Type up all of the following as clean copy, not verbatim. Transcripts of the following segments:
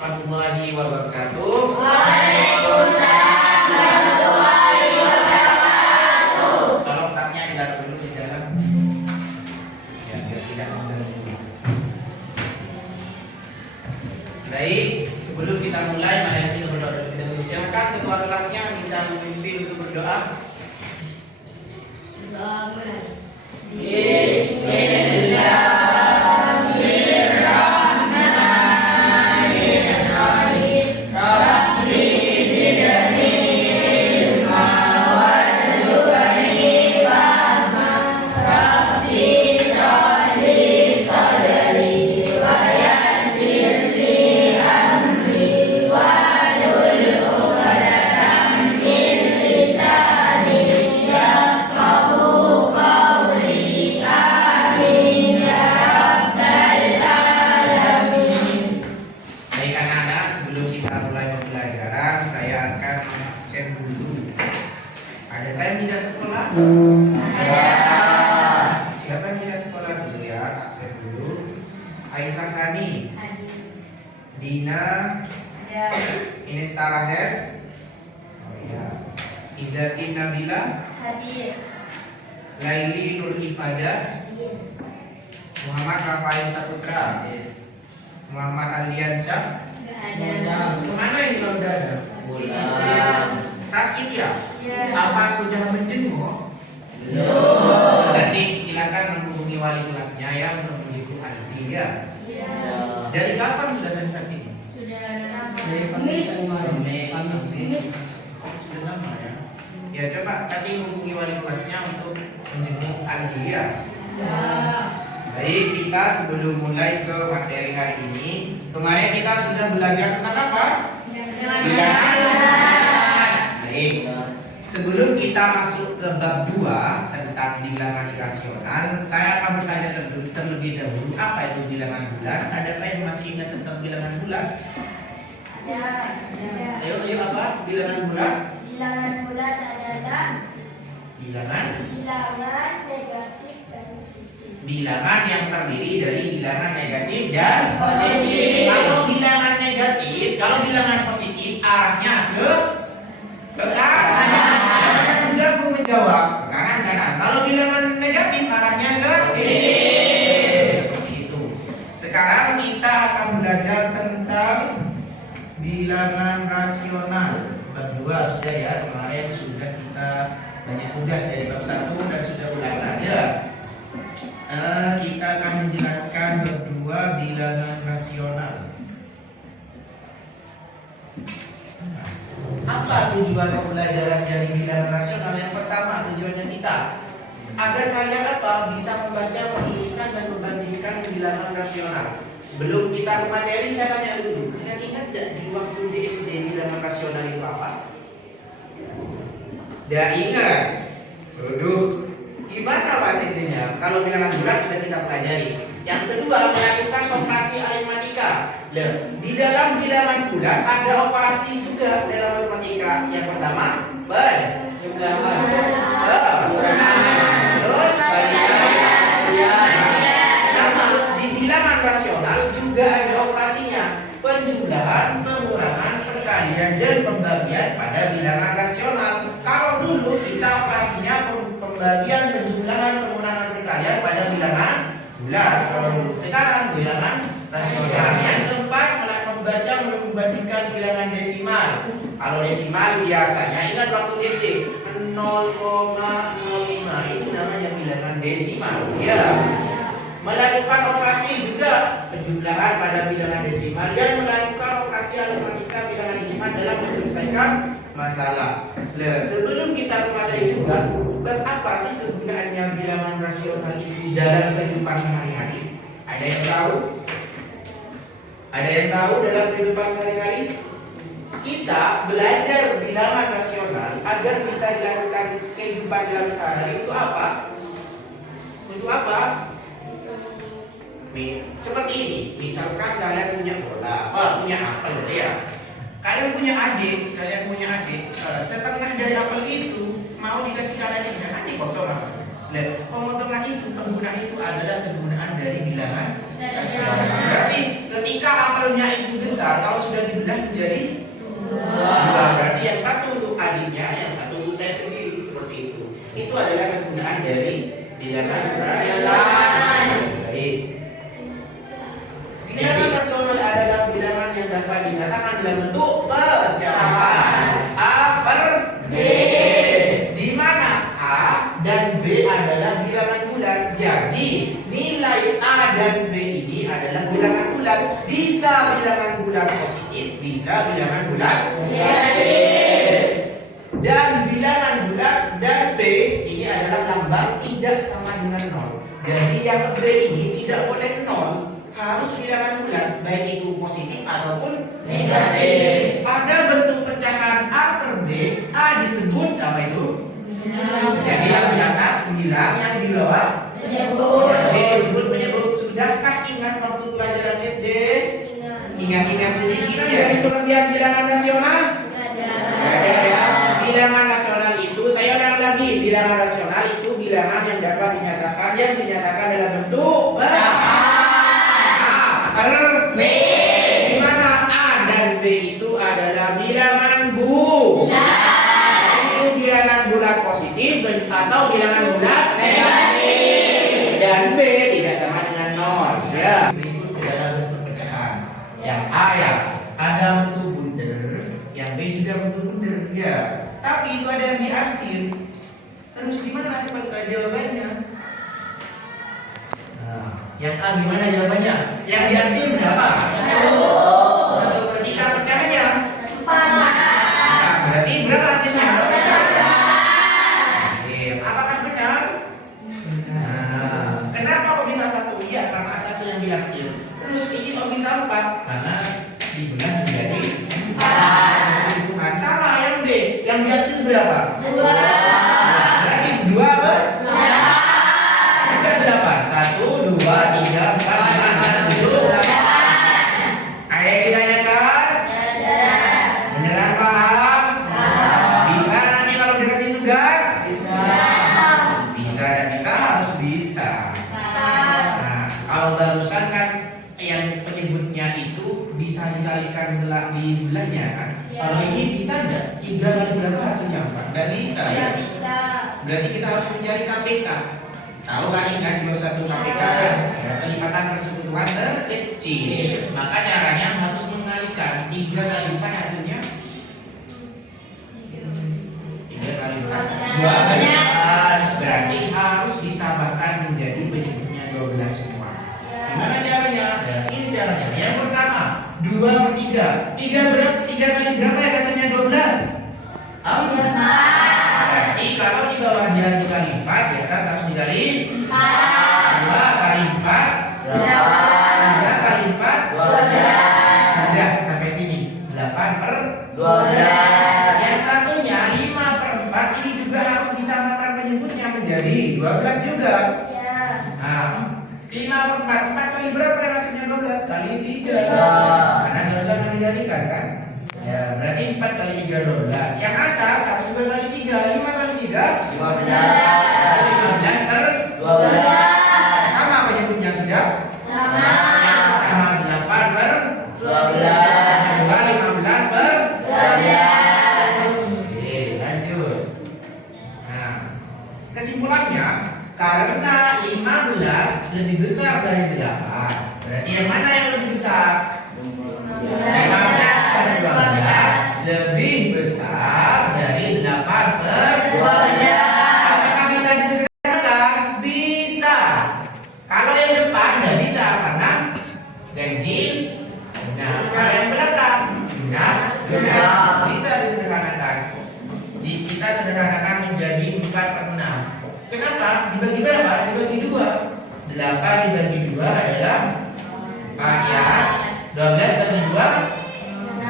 Warahmatullahi wabarakatuh. Waalaikumsalam warahmatullahi wabarakatuh. Tolong tasnya ditaruh dulu di dalam. Ya, biar tidak mengganggu. Baik, sebelum kita mulai, mari kita berdoa terlebih dahulu. Silakan ketua kelasnya bisa memimpin untuk berdoa. Bismillahirrahmanirrahim. Rabbi zidni ilma warzuqni fahma. Rabbi shrah li sadri wa yassir li amri wahlul 'uqdatam min lisani yafqahu qawli. Amin ya rabbal alamin. Baik anak-anak, sebelum kita mulai pembelajaran, saya akan absen dulu. Adakah yang tidak sekolah? Siapa yang tidak sekolah dulu ya? Absen dulu. Aisyah Rani, Dina, Ines Taraher, oh iya, Izzatin Nabila, Hadir. Laili Nur Ifadah, Muhammad Rafael Saputra, Muhammad Aldiansyah. Kemana ini kalau udah ada? Sakit ya? Apa sudah menjenguk? Nanti silakan menghubungi wali kelasnya ya untuk menjenguk Aldi ya. Dari kapan sudah sakit? Sudah lama ya. Ya coba tadi hubungi wali kelasnya untuk menjenguk Aldi ya. Baik, kita sebelum mulai ke materi hari ini, kemarin kita sudah belajar tentang apa? Bilangan. Baik. Sebelum kita masuk ke bab 2 tentang bilangan rasional, saya akan bertanya terlebih dahulu, apa itu bilangan bulan? Adakah yang masih ingat tentang bilangan bulan? Ayo apa? Bilangan bulan? Bilangan bulan adalah Bilangan bilangan negatif dan positif. bilangan yang terdiri dari bilangan negatif dan Positif. Kalau bilangan negatif, kalau bilangan positif arahnya ke kanan. Jangan menjago menjawab ke kanan. Kalau bilangan negatif arahnya ke kiri. Seperti itu. Sekarang kita akan belajar tentang bilangan rasional. Bab 2 sudah ya, kemarin sudah kita banyak tugas dari bab 1 dan sudah ulangan ya. Kita akan menjelaskan bab 2 bilangan rasional. Apa tujuan pembelajaran dari bilangan rasional? Yang pertama, tujuannya kita agar kalian bisa membaca, menuliskan dan membandingkan bilangan rasional. Sebelum kita ke materi, saya tanya dulu, kalian ingat tidak di waktu di SD bilangan rasional itu apa? Tidak ingat? Waduh, gimana Pak SD-nya? Kalau bilangan bulan sudah kita pelajari. Yang kedua, melakukan operasi aritmatika. Di dalam bilangan bulan ada operasi juga dalam matematika. Yang pertama, penjumlahan. Terus sama di bilangan rasional juga ada operasinya. Penjumlahan, pengurangan, perkalian dan pembagian pada bilangan rasional. Kalau dulu kita operasinya pembagian, penjumlahan, pengurangan, perkalian pada bilangan bulan. Kalau dulu, sekarang bilangan rasional. Yang keempat, membaca membandingkan bilangan desimal. Kalau desimal biasanya ingat waktu SD 0,05 itu namanya bilangan desimal ya. Melakukan operasi juga penjumlahan pada bilangan desimal dan melakukan operasi aritmatika bilangan desimal dalam menyelesaikan masalah. Sebelum kita mempelajari juga apa sih kegunaannya bilangan rasional itu dalam kehidupan sehari-hari? Ada yang tahu? Ada yang tahu dalam kehidupan sehari-hari? Kita belajar bilangan rasional agar bisa dilakukan kehidupan dalam sehari-hari untuk apa? Untuk apa? Seperti ini, misalkan kalian punya bola, punya apel ya. Kalian punya adik, setengah dari apel itu mau dikasih kalian ini, jangan dipotong apa? Pemotongan itu, penggunaan itu adalah kegunaan dari bilangan rasional. Berarti ketika apelnya itu besar, kalau sudah dibelah menjadi dua. Berarti yang satu untuk adiknya, yang satu untuk saya sendiri, seperti itu. Itu adalah kegunaan dari bilangan rasional. Baik. Bilangan rasional adalah bilangan yang dapat dinyatakan dalam bentuk pecahan A per B, di mana A dan B adalah bilangan bulat. Jadi nilai A dan B ini adalah bilangan bulat. Bisa bilangan bulat positif, bisa bilangan bulat negatif. Dan bilangan bulat dan B ini adalah lambang tidak sama dengan 0. Jadi yang B ini tidak boleh 0, harus bilangan bulat, baik itu positif ataupun negatif. Pada bentuk pecahan A per B, A disebut apa itu? Jadi yang di atas bilang, yang di bawah B disebut menyebut. Sudahkah ingat waktu pelajaran SD? Ingat-ingat sedikit ya pengertian bilangan rasional. Bilangan rasional itu, saya ulang lagi, bilangan rasional itu bilangan yang dapat dinyatakan dalam bentuk per B, di mana A dan B itu adalah bilangan bulat. Itu bilangan bulat positif atau bilangan bulat negatif. Dan B tidak sama dengan 0. Ya. Berikut adalah bentuk pecahan. Yang A ya ada bentuk bundar, yang B juga bentuk bundar. Ya. Tapi itu ada yang diarsir. Terus gimana coba jawabannya? Yang A gimana jawabannya? Yang diarsir berapa? 1. Ketika pecahannya 4. Nah, berarti berapa hasilnya? Apakah benar? Nah, kenapa kok bisa 1? Iya, karena 1 yang diarsir. Terus ini kok bisa 4? Karena dibelah menjadi 4. Hubungan sama yang B. Yang diarsir berapa? 2. Berarti 2 apa? 1, 2, 3, 4, 5, 6, 7. Ada yang ditanyakan? Beneran paham? Bisa nanti kalau dikasih tugas? Bisa dan bisa harus bisa. Nah, kalau barusan kan yang penyebutnya itu bisa dikalikan di sebelahnya kan? Kalau ini bisa nggak? 3 kali berapa hasilnya? 4? Nggak bisa ya? Berarti kita harus mencari KPK. Tahu kan ingat 21 KPK kan? Kelipatan persekutuan terkecil. Maka caranya harus mengalikan 3 kali 4 hasilnya 3 kali 4 12. Berarti harus disamakan menjadi penyebutnya 12 semua. Gimana caranya? Ini caranya. Yang pertama 2 per 3. 3 kali berapa ya hasilnya 12? 4. Berarti kalau di bawahnya dikali 4, di atas harus dikali 4. 2 kali 4 3 kali 4 12. Sudah sampai sini 8 per 12. Yang satunya 5 per 4 ini juga harus disamakan penyebutnya menjadi 12 juga. Nah 5 per 4, 4 kali berapa hasilnya 12? Kali 3. Karena barusan dikalikan kan? Ya, berarti 4 kali 3 12. Yang atas harus juga kali 3. 5 kali 3 15. 15 per 12. Sama penyebutnya sudah? Sama 8 per 12. 15 per 12. Oke, lanjut. Nah, kesimpulannya karena 15 lebih besar dari 8. Berarti yang mana yang lebih besar? 15 per 12 lebih besar dari 8 per 12. Apakah bisa disederhanakan? Bisa. Kalau yang depan nggak bisa karena ganjil. Nah, kalau yang belakang genap. Bisa disederhanakan. Kita sederhanakan menjadi 4 per 6. Kenapa? Dibagi berapa? Dibagi 2. 8 dibagi 2 adalah 4 ya. 12 bagi 2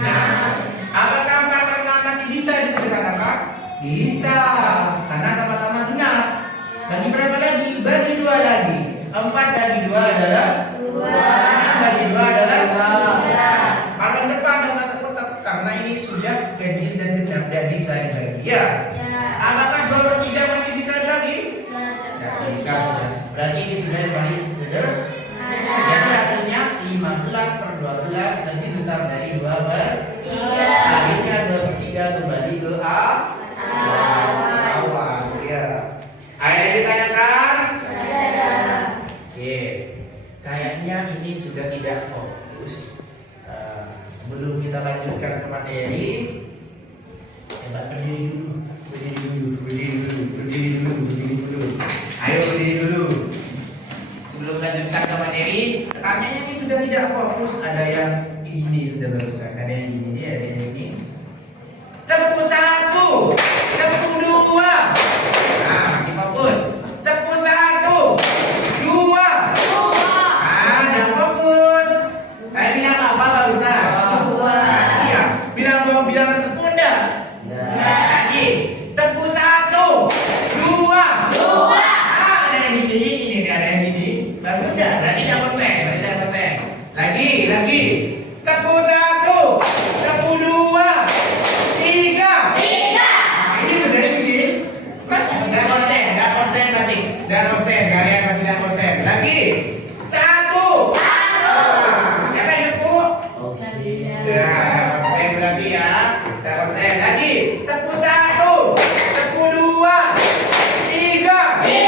Nah, apakah 4 per 6 masih bisa disederhanakan? Bisa, karena sama-sama genap. Bagi berapa lagi? Bagi 2 lagi. 4 bagi 2 adalah 2. 6 bagi 2 adalah 3. Kalau depan ada satu kotak karena ini sudah ganjil dan genap dan bisa dibagi. Ya. Apakah 2 per 3 masih bisa lagi? Tidak bisa sudah. Berarti ini sudah dibagi sederhana. Jadi hasilnya 15 per 12 lebih besar dari 2 per sebelum kita lanjutkan ke materi, coba berdiri dulu. Ayo berdiri dulu. Sebelum lanjutkan ke materi, rekannya ini sudah tidak fokus. Ada yang ini sudah barusan, ada yang ini, ada yang ini. Tepuk 1, tepuk 2. Nah, masih fokus. Tepuk 1, 2. Ada fokus. Saya bilang apa barusan? Iya. Bilang tepuk enggak? Lagi. Tepuk 1, 2. Ada yang ini, ada yang ini. Bagus enggak? Berarti tidak konsen. Lagi. Tepuk 1, tepuk 2, 3. Nah, ini sudah gini. Enggak konsen masih. Lagi. 1. Siapa yang tepuk? Ya, konsen berarti ya. Udah konsen. Lagi. Tepuk 1, tepuk 2, 3. 2.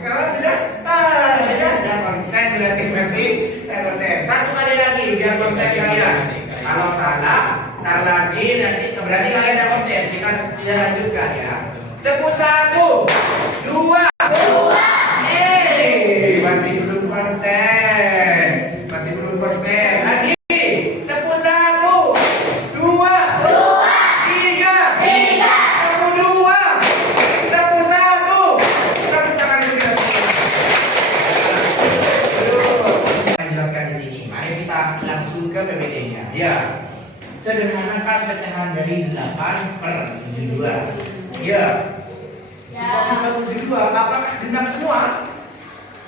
Kalau sudah, udah konsen berarti masih konsen. Satu kali lagi biar konsen kalian. Kalau salah, ntar lagi nanti berarti kalian udah konsen. Kita lanjutkan ya. Tepuk 1, 2. Masih belum konsen. Lagi. Tepuk 1, 2, 3. Tepuk 2. Tepuk 1. Tepuk tangan dulu ya. Saya jelaskan di sini. Mari kita langsung ke PPT-nya. Ya. Sederhanakan pecahan dari 8/72. Ya. Kok bisa 72? Apakah genap semua?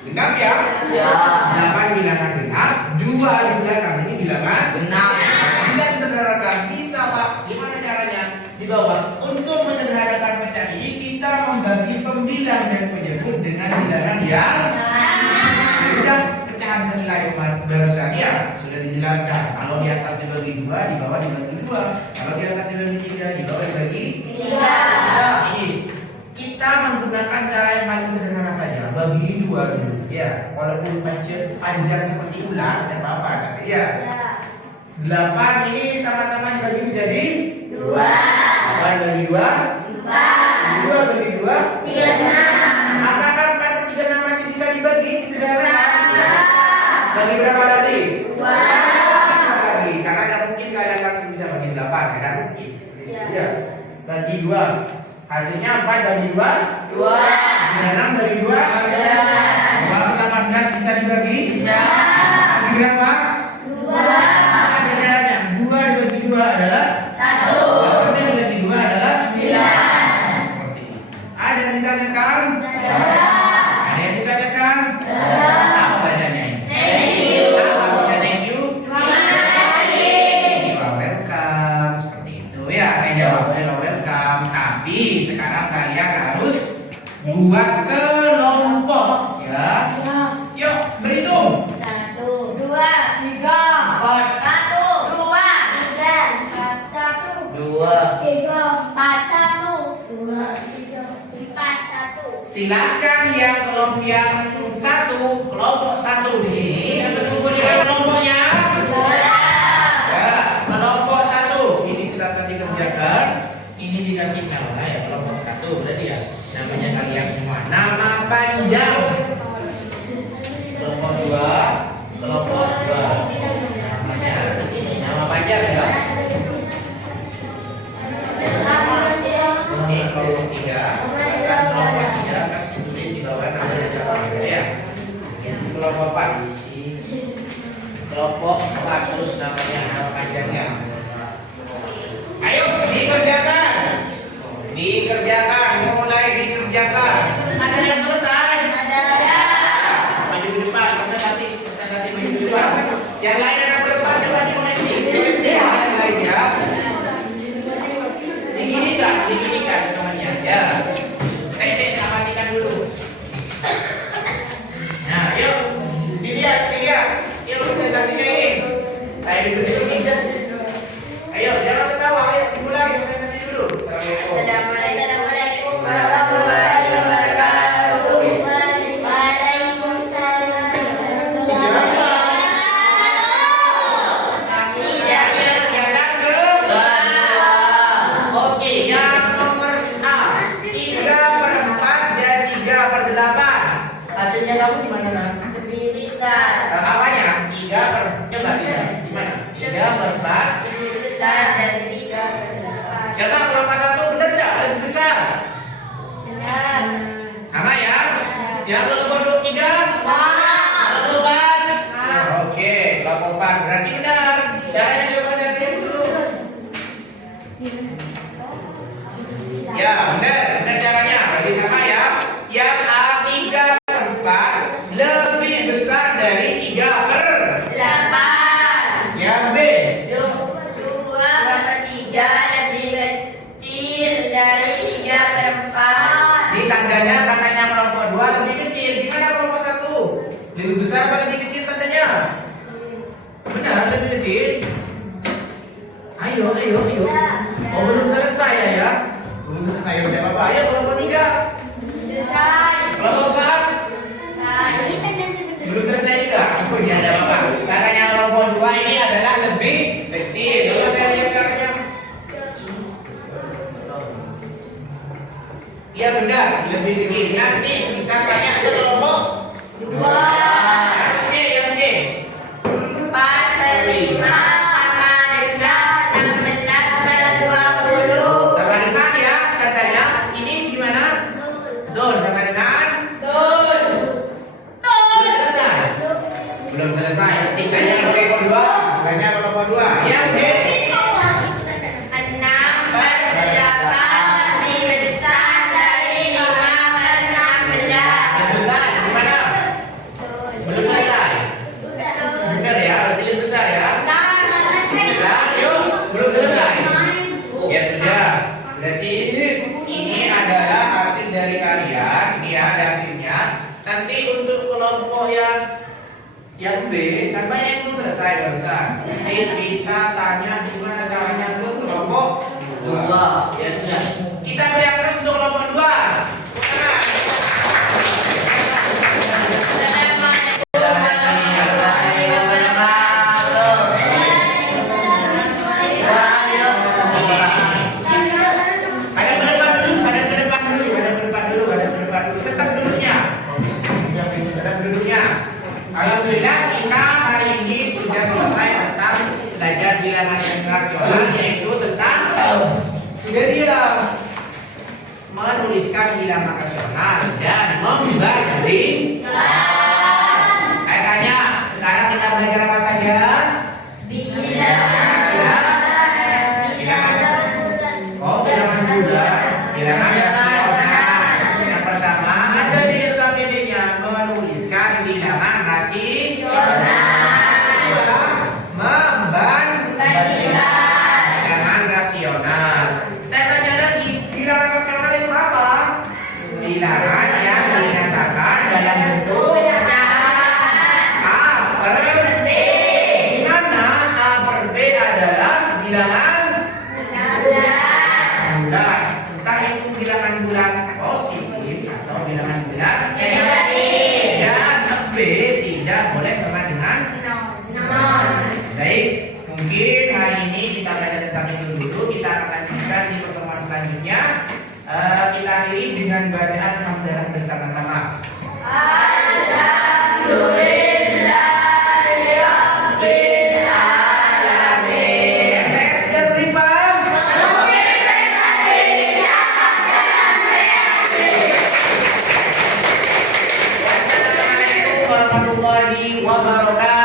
Genap ya? 8 bilangan genap, 2 di belakang ini bilangan genap. Bisa disederhanakan? Bisa Pak. Gimana caranya? Di bawah. Untuk menyederhanakan pecahan ini kita membagi pembilang dan penyebut dengan bilangan yang sudah pecahan senilai barusan ya sudah dijelaskan. Kalau di atas dibagi 2, di bawah dibagi 2. Kalau di atas dibagi 3, di bawah dibagi 3. Ini kita menggunakan cara yang paling sederhana saja, bagi 2 dulu. Ya, walaupun panjang seperti ulang, tidak apa-apa. Tapi ya, 8 ini sama-sama dibagi menjadi 2. 8 bagi 2, 2 bagi 2, 6. Apakah 4/36 masih bisa dibagi? Sederhana. Bagi berapa lagi? 2 lagi. Karena tidak mungkin kalian langsung bisa bagi 8. Tidak mungkin. Ya, bagi 2. Hasilnya 4 bagi 2, 6 bagi 2, 18 bisa dibagi? Bagi berapa? 2. Ada caranya. 2 dibagi 2 adalah 1. 8 dibagi 2 adalah 9. Seperti ini. Ada yang ditanyakan? Ada yang ditanyakan? Apa bacanya ini? Thank you. You are welcome. Seperti itu. Ya, saya jawab. You are welcome. Tapi sekarang kalian harus buat kelompok ya. Yuk berhitung. 1, 2, 3, 4, 1, 2, 3, 4, 1, 2. 3, 4, 1, 2, 3, 4, 1. Silakan yang kelompok yang 1, kelompok 1 di sini. Yang berkumpul dengan kelompoknya. Ya, kelompok 1 ini silakan dikerjakan. Ini dikasih nama ya, kelompok 1 berarti ya. Namanya kalian semua. Nama panjang. Kelompok 2, kelompok 2. Namanya di sini. Nama panjang ya. Ini kelompok 3. Kelompok 3 kasih tulis di bawah namanya siapa ya. Kelompok 4. Kelompok 4 terus namanya nama panjangnya. Ayo dikerjakan, mulai dikerjakan. Ada yang selesai? Maju ke depan, presentasi maju ke depan. Yang lain ada berdepan, coba dikoneksi yang lain ya. Diginikan temannya ya. Saya matikan dulu. Nah, yuk dilihat. Yuk presentasinya ini. Saya duduk di sini. Ayo, jangan ketawa. Ayo dimulai presentasi dulu. Assalamualaikum warahmatullahi wabarakatuh. Waalaikumsalam warahmatullahi wabarakatuh. Coba kita gimana? 3/4 lebih besar dari 3/8. coba kelompok 1 benar nggak? Lebih besar Benar. sama ya? Yang kelompok 3 kelompok 4 oke, kelompok 4 berarti benar. Caranya coba saya lihat dulu. Ya benar caranya. Berarti sama ya. Yang A 3/4 lebih besar dari 3/8. 8. Yang B yuk. 2/3 lebih kecil dari 3/4. Ini tandanya katanya kelompok 2 lebih kecil. Gimana kelompok 1? Lebih besar apa lebih kecil tandanya? Benar, lebih kecil. Ayo. Oh, belum selesai ya? Belum selesai udah Bapak. Ayo kelompok 3. Besar. Kelompok 4. Besar. Belum selesai juga. Oh iya ada Bapak. Katanya kelompok 2 ini adalah lebih kecil. Coba saya lihat caranya. Iya benar, lebih kecil. Nanti bisa tanya ke kelompok 2. Yang C. 4/5 sama dengan 16/20. Sama dengan ya katanya. Ini gimana? Betul, sama dengan belum selesai. Belum selesai. Nanti tanya ke kelompok 2. Tanya ke kelompok 2. Yang C. 6/8 lebih besar dari 5/16. Yang besar gimana? Belum selesai. Benar ya, berarti lebih besar ya. Besar, yuk. Belum selesai. Ya sudah. Berarti ini adalah hasil dari kalian. Ini ada hasilnya. Nanti untuk kelompok yang B kan banyak yang belum selesai barusan. Nanti bisa tanya gimana caranya ke kelompok 2. Ya sudah. Kita beri terus untuk kelompok 2. Alhamdulillah kita hari ini sudah selesai tentang belajar bilangan yang rasional, yaitu tentang sudah dia menuliskan bilangan rasional dan membanding. Saya tanya, sekarang kita belajar apa saja? Oh, bilangan bulan, bilangan rasional. Yang pertama ada di LKPD-nya menuliskan bilangan bilangan rasional. Saya tanya lagi, bilangan rasional itu apa? Bilangan yang dinyatakan dalam bentuk A per B. Di mana A per B adalah bilangan bulan. Entah itu bilangan bulan positif atau bilangan bulan negatif. Dan B tidak boleh sama dengan baik. Mungkin hari ini kita belajar tentang itu dulu. Kita akan lanjutkan di pertemuan selanjutnya. Kita akhiri dengan bacaan hamdalah bersama-sama. Alhamdulillahirabbil alamin. MTS dan Ripa. Wassalamualaikum warahmatullahi wabarakatuh.